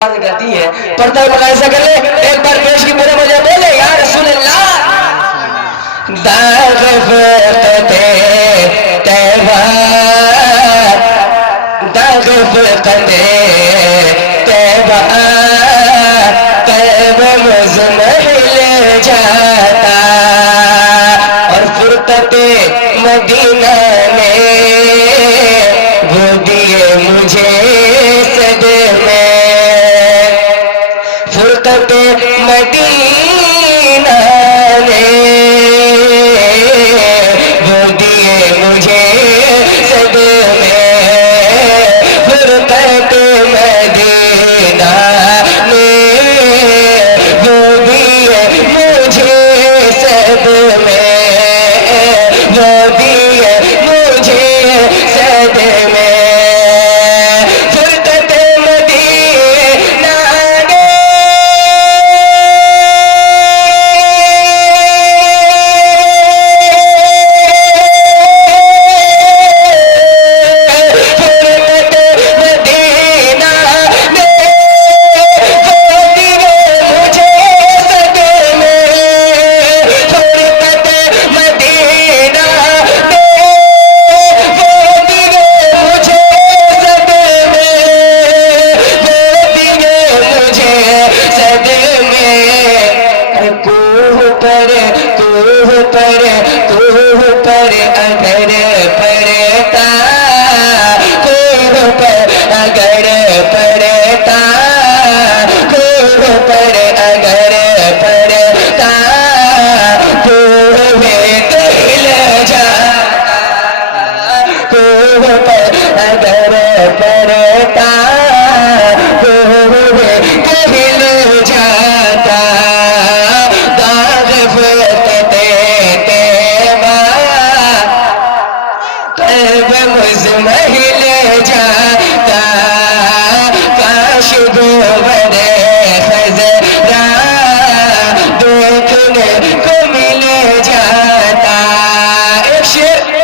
کرتی ہے پردہ مقایسہ کر لے ایک بار پیش کی پورے مجھے بولے یا رسول اللہ داغ فرقت تیبہ داغ فرقت تیبہ تیبہ مزمحل جاتا اور فرقت مدینہ نے وہ دیے مجھے صدمے فرقت مدینہ